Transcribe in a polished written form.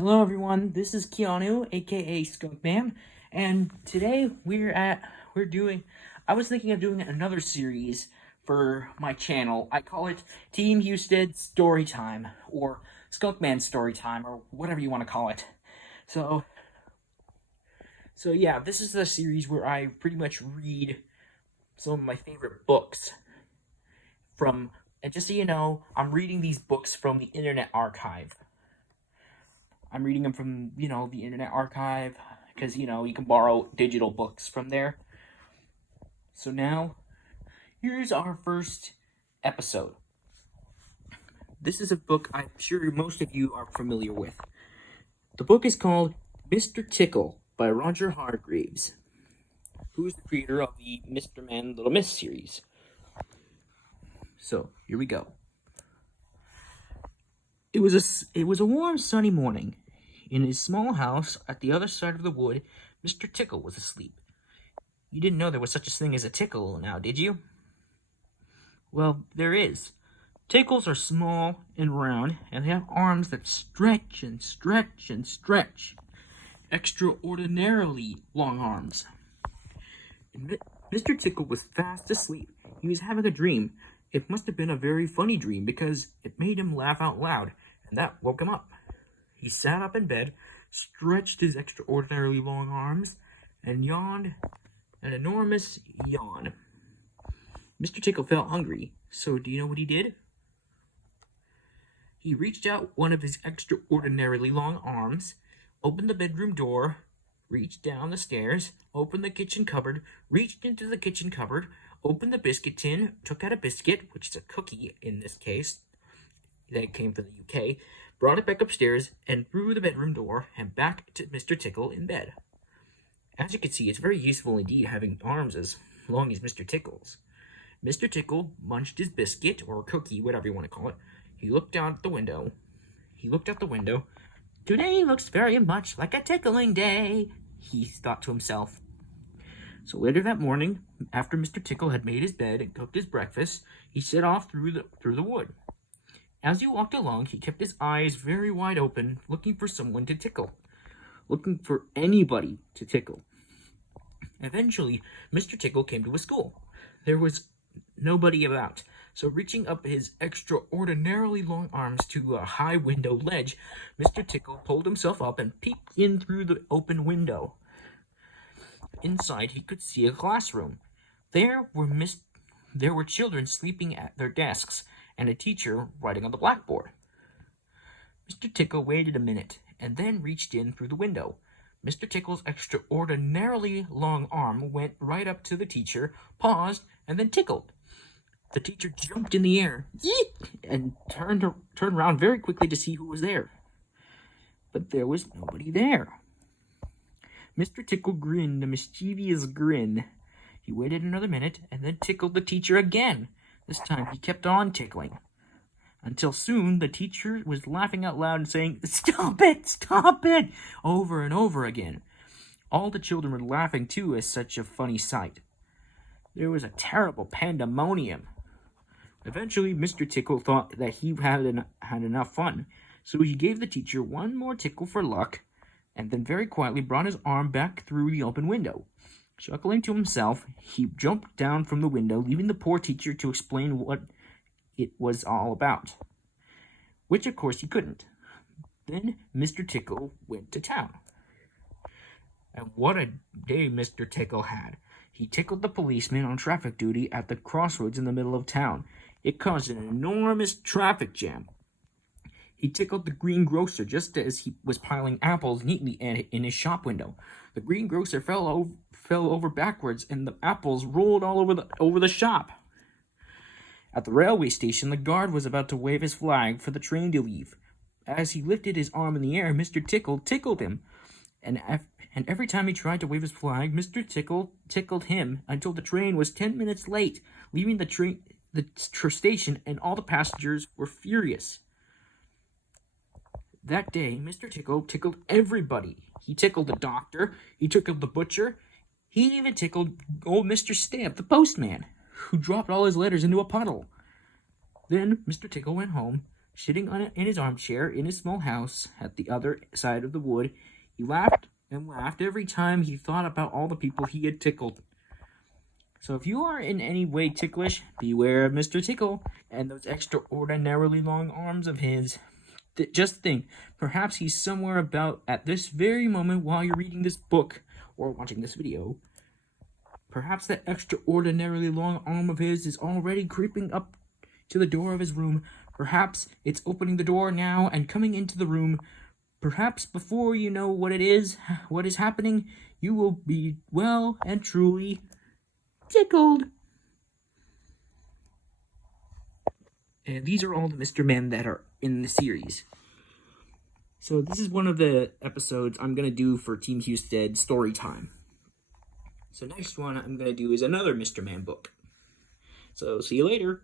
Hello everyone, this is Keanu, aka Skunkman, and today I was thinking of doing another series for my channel. I call it Team Husted Storytime, or Skunkman Storytime, or whatever you want to call it. So yeah, this is the series where I pretty much read some of my favorite books and just so you know, I'm reading these books from the Internet Archive. I'm reading them from, the Internet Archive, because, you can borrow digital books from there. So now, here's our first episode. This is a book I'm sure most of you are familiar with. The book is called Mr. Tickle by Roger Hargreaves, who is the creator of the Mr. Man, Little Miss series. So, here we go. It was a warm, sunny morning. In his small house at the other side of the wood, Mr. Tickle was asleep. You didn't know there was such a thing as a tickle now, did you? Well, there is. Tickles are small and round, and they have arms that stretch and stretch and stretch. Extraordinarily long arms. Mr. Tickle was fast asleep. He was having a dream. It must have been a very funny dream because it made him laugh out loud, and that woke him up. He sat up in bed, stretched his extraordinarily long arms, and yawned an enormous yawn. Mr. Tickle felt hungry, so do you know what he did? He reached out one of his extraordinarily long arms, opened the bedroom door, reached down the stairs, opened the kitchen cupboard, reached into the kitchen cupboard, opened the biscuit tin, took out a biscuit, which is a cookie in this case, that came from the UK, brought it back upstairs, and through the bedroom door, and back to Mr. Tickle in bed. As you can see, it's very useful indeed having arms as long as Mr. Tickle's. Mr. Tickle munched his biscuit, or cookie, whatever you want to call it. He looked out the window. Today looks very much like a tickling day, he thought to himself. So later that morning, after Mr. Tickle had made his bed and cooked his breakfast, he set off through the wood. As he walked along, he kept his eyes very wide open, looking for someone to tickle. Looking for anybody to tickle. Eventually, Mr. Tickle came to a school. There was nobody about, so reaching up his extraordinarily long arms to a high window ledge, Mr. Tickle pulled himself up and peeked in through the open window. Inside, he could see a classroom. There were children sleeping at their desks, and a teacher writing on the blackboard. Mr. Tickle waited a minute, and then reached in through the window. Mr. Tickle's extraordinarily long arm went right up to the teacher, paused, and then tickled. The teacher jumped in the air, and turned around very quickly to see who was there. But there was nobody there. Mr. Tickle grinned a mischievous grin. He waited another minute, and then tickled the teacher again. This time he kept on tickling. Until soon the teacher was laughing out loud and saying, "Stop it," over and over again. All the children were laughing too at such a funny sight. There was a terrible pandemonium. Eventually Mr. Tickle thought that he had enough fun, so he gave the teacher one more tickle for luck, and then very quietly brought his arm back through the open window. Chuckling to himself, he jumped down from the window, leaving the poor teacher to explain what it was all about. Which, of course, he couldn't. Then Mr. Tickle went to town. And what a day Mr. Tickle had. He tickled the policeman on traffic duty at the crossroads in the middle of town. It caused an enormous traffic jam. He tickled the greengrocer just as he was piling apples neatly in his shop window. The greengrocer fell over backwards, and the apples rolled all over the shop. At the railway station, the guard was about to wave his flag for the train to leave. As he lifted his arm in the air, Mr. Tickle tickled him. And every time he tried to wave his flag, Mr. Tickle tickled him until the train was 10 minutes late, leaving the station, and all the passengers were furious. That day, Mr. Tickle tickled everybody. He tickled the doctor, he tickled the butcher, he even tickled old Mr. Stamp, the postman, who dropped all his letters into a puddle. Then Mr. Tickle went home, sitting in his armchair in his small house at the other side of the wood. He laughed and laughed every time he thought about all the people he had tickled. So if you are in any way ticklish, beware of Mr. Tickle and those extraordinarily long arms of his. Just think, perhaps he's somewhere about at this very moment while you're reading this book or watching this video. Perhaps that extraordinarily long arm of his is already creeping up to the door of his room. Perhaps it's opening the door now and coming into the room. Perhaps before you know what is happening, you will be well and truly tickled. And these are all the Mr. Men that are in the series. So this is one of the episodes I'm going to do for Team Husted story time. So next one I'm going to do is another Mr. Man book. So see you later.